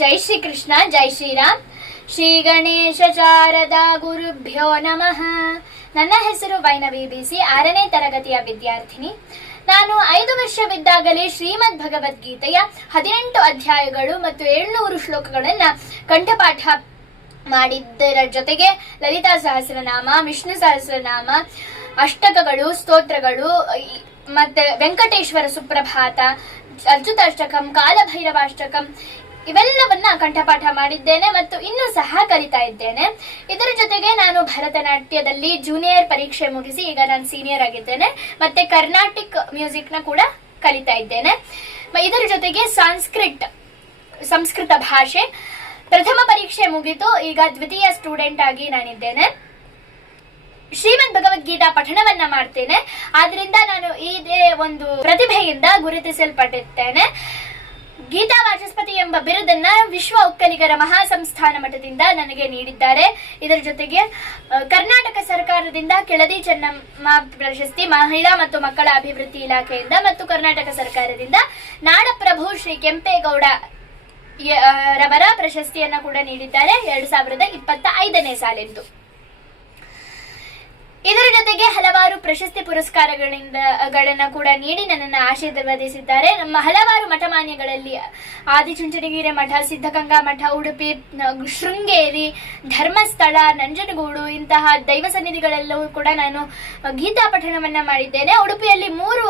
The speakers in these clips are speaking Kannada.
ಜೈ ಶ್ರೀ ಕೃಷ್ಣ, ಜೈ ಶ್ರೀರಾಮ್. ಶ್ರೀ ಗಣೇಶ ಶಾರದಾ ಗುರುಭ್ಯೋ ನಮಃ. ನನ್ನ ಹೆಸರು ವೈನವಿ ಬಿಸಿ, 6ನೇ ತರಗತಿಯ ವಿದ್ಯಾರ್ಥಿನಿ. ನಾನು 5 ವರ್ಷವಿದ್ದಾಗಲೇ ಶ್ರೀಮದ್ ಭಗವದ್ಗೀತೆಯ 18 ಅಧ್ಯಾಯಗಳು ಮತ್ತು 700 ಶ್ಲೋಕಗಳನ್ನ ಕಂಠಪಾಠ ಮಾಡಿದ್ದರ ಜೊತೆಗೆ ಲಲಿತಾ ಸಹಸ್ರನಾಮ, ವಿಷ್ಣು ಸಹಸ್ರನಾಮ, ಅಷ್ಟಕಗಳು, ಸ್ತೋತ್ರಗಳು, ಮತ್ತೆ ವೆಂಕಟೇಶ್ವರ ಸುಪ್ರಭಾತ, ಅರ್ಜುತಾಷ್ಟಕಂ, ಕಾಲಭೈರವಾಷ್ಟಕಂ ಇವೆಲ್ಲವನ್ನ ಕಂಠಪಾಠ ಮಾಡಿದ್ದೇನೆ ಮತ್ತು ಇನ್ನೂ ಸಹ ಕಲಿತಾ ಇದ್ದೇನೆ. ಇದರ ಜೊತೆಗೆ ನಾನು ಭರತನಾಟ್ಯದಲ್ಲಿ ಜೂನಿಯರ್ ಪರೀಕ್ಷೆ ಮುಗಿಸಿ ಈಗ ನಾನು ಸೀನಿಯರ್ ಆಗಿದ್ದೇನೆ. ಮತ್ತೆ ಕರ್ನಾಟಿಕ್ ಮ್ಯೂಸಿಕ್ ನ ಕೂಡ ಕಲಿತಾ ಇದ್ದೇನೆ. ಇದರ ಜೊತೆಗೆ ಸಂಸ್ಕೃತ ಭಾಷೆ ಪ್ರಥಮ ಪರೀಕ್ಷೆ ಮುಗಿತು, ಈಗ ದ್ವಿತೀಯ ಸ್ಟೂಡೆಂಟ್ ಆಗಿ ನಾನಿದ್ದೇನೆ. ಶ್ರೀಮದ್ ಭಗವದ್ಗೀತಾ ಪಠಣವನ್ನ ಮಾಡ್ತೇನೆ. ಆದ್ರಿಂದ ನಾನು ಇದೇ ಒಂದು ಪ್ರತಿಭೆಯಿಂದ ಗುರುತಿಸಲ್ಪಟ್ಟಿದ್ದೇನೆ. ಗೀತಾ ವಾಚಸ್ಪತಿ ಎಂಬ ಬಿರುದನ್ನ ವಿಶ್ವ ಒಕ್ಕಲಿಗರ ಮಹಾಸಂಸ್ಥಾನ ಮಠದಿಂದ ನನಗೆ ನೀಡಿದ್ದಾರೆ. ಇದರ ಜೊತೆಗೆ ಕರ್ನಾಟಕ ಸರ್ಕಾರದಿಂದ ಕೆಳದಿ ಚೆನ್ನಮ್ಮ ಪ್ರಶಸ್ತಿ, ಮಹಿಳಾ ಮತ್ತು ಮಕ್ಕಳ ಅಭಿವೃದ್ಧಿ ಇಲಾಖೆಯಿಂದ ಮತ್ತು ಕರ್ನಾಟಕ ಸರ್ಕಾರದಿಂದ ನಾಡಪ್ರಭು ಶ್ರೀ ಕೆಂಪೇಗೌಡ ರವರ ಪ್ರಶಸ್ತಿಯನ್ನ ಕೂಡ ನೀಡಿದ್ದಾರೆ 2025ನೇ ಸಾಲಿಂದು. ಇದರ ಜೊತೆಗೆ ಹಲವಾರು ಪ್ರಶಸ್ತಿ ಪುರಸ್ಕಾರಗಳನ್ನ ಕೂಡ ನೀಡಿ ನನ್ನನ್ನು ಆಶೀರ್ವದಿಸಿದ್ದಾರೆ. ನಮ್ಮ ಹಲವಾರು ಮಠಮಾನ್ಯಗಳಲ್ಲಿ ಆದಿಚುಂಚನಗಿರಿ ಮಠ, ಸಿದ್ಧಗಂಗಾ ಮಠ, ಉಡುಪಿ, ಶೃಂಗೇರಿ, ಧರ್ಮಸ್ಥಳ, ನಂಜನಗೂಡು ಇಂತಹ ದೈವ ಸನ್ನಿಧಿಗಳೆಲ್ಲವೂ ಕೂಡ ನಾನು ಗೀತಾ ಪಠಣವನ್ನ ಮಾಡಿದ್ದೇನೆ. ಉಡುಪಿಯಲ್ಲಿ 3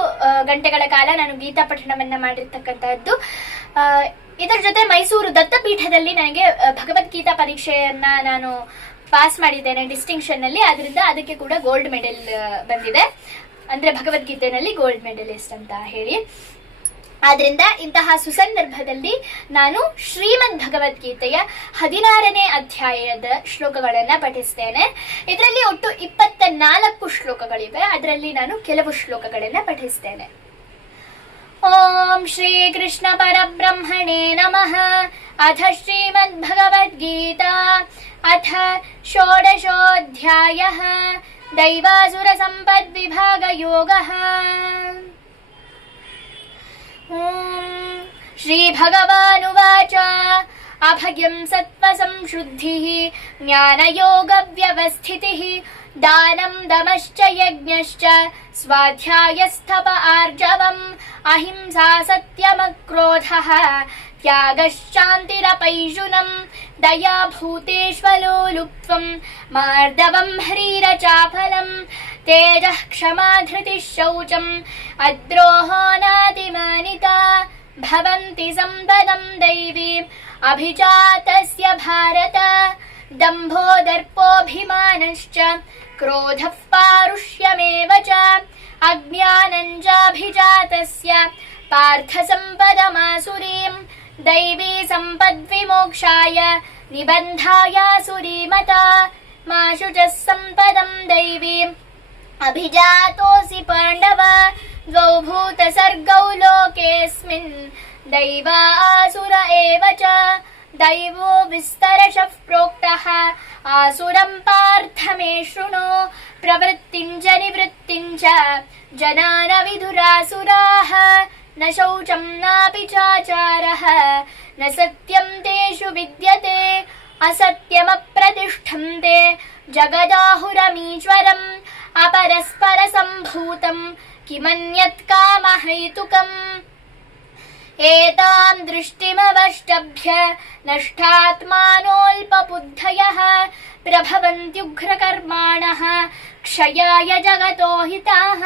ಗಂಟೆಗಳ ಕಾಲ ನಾನು ಗೀತಾ ಪಠಣವನ್ನ ಮಾಡಿರ್ತಕ್ಕಂತಹದ್ದು. ಇದರ ಜೊತೆ ಮೈಸೂರು ದತ್ತಪೀಠದಲ್ಲಿ ನನಗೆ ಭಗವದ್ಗೀತಾ ಪರೀಕ್ಷೆಯನ್ನ ನಾನು ಪಾಸ್ ಮಾಡಿದ್ದೇನೆ ಡಿಸ್ಟಿಂಕ್ಷನ್ ನಲ್ಲಿ. ಆದ್ರಿಂದ ಅದಕ್ಕೆ ಕೂಡ ಗೋಲ್ಡ್ ಮೆಡಲ್ ಬಂದಿದೆ, ಅಂದ್ರೆ ಭಗವದ್ಗೀತೆನಲ್ಲಿ ಗೋಲ್ಡ್ ಮೆಡಲಿಸ್ಟ್ ಅಂತ ಹೇಳಿ. ಆದ್ರಿಂದ ಇಂತಹ ಸುಸಂದರ್ಭದಲ್ಲಿ ನಾನು ಶ್ರೀಮದ್ ಭಗವದ್ಗೀತೆಯ 16ನೇ ಅಧ್ಯಾಯದ ಶ್ಲೋಕಗಳನ್ನ ಪಠಿಸ್ತೇನೆ. ಇದರಲ್ಲಿ ಒಟ್ಟು 24 ಶ್ಲೋಕಗಳಿವೆ. ಅದರಲ್ಲಿ ನಾನು ಕೆಲವು ಶ್ಲೋಕಗಳನ್ನ ಪಠಿಸ್ತೇನೆ. ಓಂ ಶ್ರೀ ಕೃಷ್ಣ ಪರಬ್ರಹ್ಮಣೇ ನಮಃ. ಅಥ ಶ್ರೀಮದ್ ಭಗವದ್ಗೀತಾ ಅಥ ಷೋಡಶೋऽಧ್ಯಾಯಃ ದೈವಾಸುರ ಸಂಪದ್ ವಿಭಾಗ ಯೋಗಃ. ಶ್ರೀ ಭಗವಾನುವಾಚ ಅಭಯಂ ಸತ್ವ ಸಂಶುದ್ಧಿಃ ಜ್ಞಾನಯೋಗ ವ್ಯವಸ್ಥಿತಿಃ ದಾನಂ ದಮಶ್ಚ ಯಜ್ಞಶ್ಚ ಸ್ವಾಧ್ಯಾಯಸ್ತಪ ಆರ್ಜವಂ ಅಹಿಂಸಾ ಸತ್ಯಮಕ್ರೋಧಃ ತ್ಯಾಗಶ್ಚಾಂತಿರಪೈಶುನಂ ದಯಾ ಭೂತೇಶ್ವಲೋಲುಪ್ತ್ವಂ ಮಾರ್ದವಂ ಹ್ರೀರಚಾಫಲಂ ತೇಜಃ ಕ್ಷಮಾ ಧೃತಿಃ ಶೌಚಂ ಅದ್ರೋಹೋ ನಾತಿಮಾನಿತಾ ಭವಂತಿ ಸಂಪದಂ ದೈವೀಂ ಅಭಿಜಾತಸ್ಯ ಭಾರತ ದಂಭೋ ದರ್ಪೋಭಿಮಾನಶ್ಚ ಕ್ರೋಧಃ ಪಾರುಷ್ಯಮೇವ ಚ ಅಜ್ಞಾನಂ ಚಾಭಿಜಾತಸ್ಯ ಪಾರ್ಥ ಸಂಪದಮಾಸುರೀಂ ದೈವೀ ಸಂಪದ್ವಿಮೋಕ್ಷಾಯ ನಿಬಂಧಾಯಾಸುರೀಮತಾ ಮಾ ಶುಚಃ ಸಂಪದಂ ದೈವೀಂ ಅಭಿಜಾತೋಸಿ ಪಾಂಡವ ದ್ವೌ ಭೂತ ಸರ್ಗೌ ಲೋಕೇಸ್ಮಿನ್ ದೈವಾ ಆಸುರ ಏವ ಚ ದೈವೋ ವಿಸ್ತರಶಃ ಪ್ರೋಕ್ತಃ ಆಸುರಂ ಪಾರ್ಥ ಮೇ ಶೃಣು ಪ್ರವೃತ್ತಿಂ ಚ ನಿವೃತ್ತಿಂ ಚ ಜನಾನ ವಿದುರಾಸುರಾಃ ನ ಶೌಚಂ ನಾಪಿ ಚಾಚಾರಃ ನ ಸತ್ಯಂ ತೇಷು ವಿದ್ಯತೆ ಅಸತ್ಯಮಪ್ರತಿಷ್ಠಂತೆ ಜಗದಾಹುರಮೀಶ್ವರಂ ಅಪರಸ್ಪರ ಸಂಭೂತಂ ಕಿಮನ್ಯತ್ ಕಾಮಹೈತುಕಂ. ಏತಾಂ ದೃಷ್ಟಿಮವಷ್ಟಭ್ಯ ನಷ್ಟಾತ್ಮಾನೋಲ್ಪಬುದ್ಧಯಃ ಪ್ರಭವಂತ್ಯುಗ್ರಕರ್ಮಾಣಃ ಕ್ಷಯಾಯ ಜಗತೋ ಹಿತಾಃ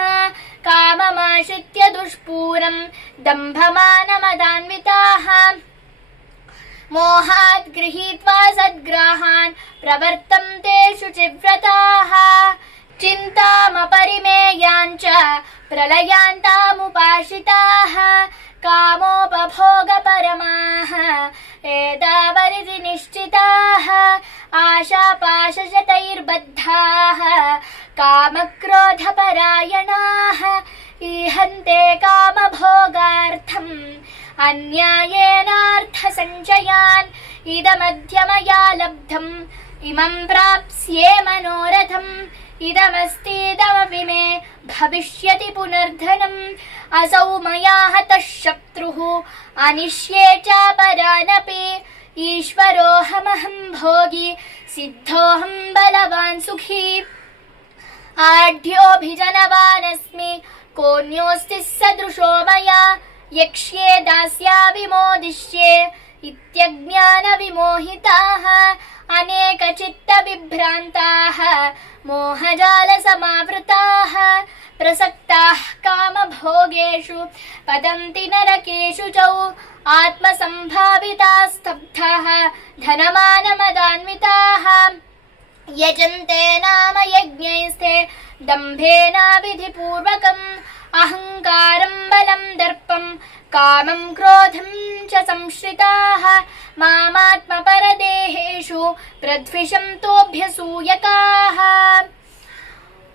ಕಾಮಮಾಶ್ರಿತ್ಯ ದುಷ್ಪೂರಂ ದಂಭಮಾನಮದಾನ್ವಿತಾಃ ಮೋಹಾತ್ ಗೃಹೀತ್ವಾ ಸದ್ಗ್ರಾಹಾನ್ ಪ್ರವರ್ತಂತೆ ಶುಚಿವ್ರತಾಃ ಚಿಂತಾಮಪರಿಮೇಯಾಂಚ ಪ್ರಲಯಾಂತಾಮುಪಾಶ್ರಿತಾಃ ಕಾಮೋಪಭೋಗಪರಮಾಃ ಏತಾವರಿತಿ ನಿಶ್ಚಿತಾಃ ಆಶಾಪಾಶಶತೈರ್ಬದ್ಧಾಃ ಕಾಮಕ್ರೋಧಪರಾಯಣಾಃ ಈಹಂತೆ ಕಾಮಭೋಗಾರ್ಥಂ ಅನ್ಯಾಯೇನಾರ್ಥಸಂಚಯಾನ್ ಇದಮಧ್ಯಮಯಾ ಲಬ್ಧಂ ಇಮಂ ಪ್ರಾಪ್ಸ್ಯೆ ಮನೋರಥಂ ಇದಮಸ್ತೀದಮಪಿ ಮೇ ಭವಿಷ್ಯತಿ ಪುನರ್ಧನಂ असौ मया हतः शत्रुः अनिष्ये चापरानपि ಈಶ್ವರೋಹಮಹಂ ಭೋಗಿ ಸಿದ್ಧೋಹಂ ಬಲವಾನ್ ಸುಖಿ ಆಢ್ಯೋಭಿಜನವಾನಸ್ಮಿ ಕೋನ್ಯೋಸ್ತಿ ಸದೃಶೋ ಮಯಾ ಯಕ್ಷ್ಯೇ ದಾಸ್ಯಾಮಿ ಮೋದಿಷ್ಯೆ ಇತ್ಯಜ್ಞಾನ ವಿಮೋಹಿತಾಃ ಅನೇಕ ಚಿತ್ತ ವಿಭ್ರಾಂತಾಃ ಮೋಹಜಾಲ ಸಮಾವೃತಾಃ ಪ್ರಸಕ್ತಾಃ ಕಾಮಭೋಗೇಷು ಪತಂತಿ ನರಕೇಷು ಚ ಆತ್ಮಸಂಭಾವಿತಾಃ ಸ್ತಬ್ಧಾಃ ಧನಮಾನಮದಾನ್ವಿತಾಃ ಯಜಂತೆ ನಾಮ ಯಜ್ಞೈಸ್ತೆ ದಂಭೇನ ವಿಧಿಪೂರ್ವಕಂ ಅಹಂಕಾರಂ ಬಲಂ ದರ್ಪಂ ಕಾಮಂ ಕ್ರೋಧಂ ಚ ಸಂಶ್ರಿತಾಃ ಮಾಮಾತ್ಮಪರದೇಹೇಷು ಪ್ರದ್ವಿಷಂತೋಭ್ಯಸೂಯಕಾಃ.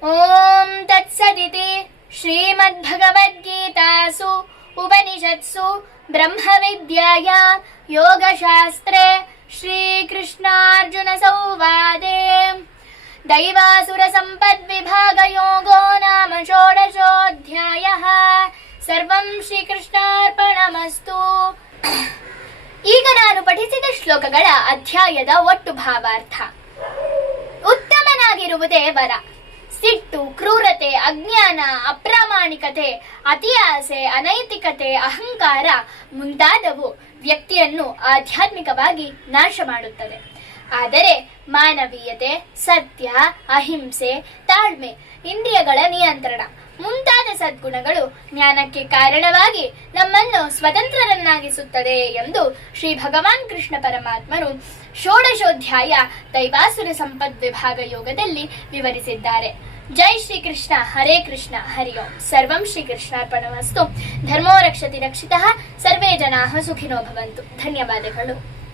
ಓಂ ತತ್ಸದಿತಿ ಶ್ರೀಮದ್ಭಗವದ್ಗೀತಾಸು ಉಪನಿಷತ್ಸು ಬ್ರಹ್ಮವಿದ್ಯಾಯಾಂ ಯೋಗಶಾಸ್ತ್ರೇ ಶ್ರೀಕೃಷ್ಣಾರ್ಜುನ ಸಂವಾದೆ ದೈವಾಸುರ ಸಂಪದ್ವಿಭಾಗಯೋಗೋ ನಾಮ ಷೋಡಶೋऽಧ್ಯಾಯಃ. ಸರ್ವಂ ಶ್ರೀಕೃಷ್ಣಾರ್ಪಣಮಸ್ತು. ಈಗ ನಾನು ಪಠಿಸಿದ ಶ್ಲೋಕಗಳ ಅಧ್ಯಾಯದ ಒಟ್ಟು ಭಾವಾರ್ಥ. ಉತ್ತಮನಾಗಿರುವುದೇ ವರ. ಸಿಟ್ಟು, ಕ್ರೂರತೆ, ಅಜ್ಞಾನ, ಅಪ್ರಾಮಾಣಿಕತೆ, ಅತಿ ಆಸೆ, ಅನೈತಿಕತೆ, ಅಹಂಕಾರ ಮುಂತಾದವು ವ್ಯಕ್ತಿಯನ್ನು ಆಧ್ಯಾತ್ಮಿಕವಾಗಿ ನಾಶ ಮಾಡುತ್ತದೆ. ಆದರೆ ಮಾನವೀಯತೆ, ಸತ್ಯ, ಅಹಿಂಸೆ, ತಾಳ್ಮೆ, ಇಂದ್ರಿಯಗಳ ನಿಯಂತ್ರಣ ಮುಂತಾದ ಸದ್ಗುಣಗಳು ಜ್ಞಾನಕ್ಕೆ ಕಾರಣವಾಗಿ ನಮ್ಮನ್ನು ಸ್ವತಂತ್ರರನ್ನಾಗಿಸುತ್ತದೆ ಎಂದು ಶ್ರೀ ಭಗವಾನ್ ಕೃಷ್ಣ ಪರಮಾತ್ಮರು ಷೋಡಶೋಧ್ಯಾಯ ದೈವಾಸುರ ಸಂಪದ್ವಿಭಾಗ ಯೋಗದಲ್ಲಿ ವಿವರಿಸಿದ್ದಾರೆ. ಜೈ ಶ್ರೀಕೃಷ್ಣ. ಹರೇ ಕೃಷ್ಣ. ಹರಿ ಓಂ. ಸರ್ವಂ ಶ್ರೀಕೃಷ್ಣಾರ್ಪಣಮಸ್ತು. ಧರ್ಮೋ ರಕ್ಷತಿ ರಕ್ಷಿತಃ. ಸರ್ವೇ ಜನಾಃ ಸುಖಿನೋ ಭವಂತು. ಧನ್ಯವಾದಗಳು.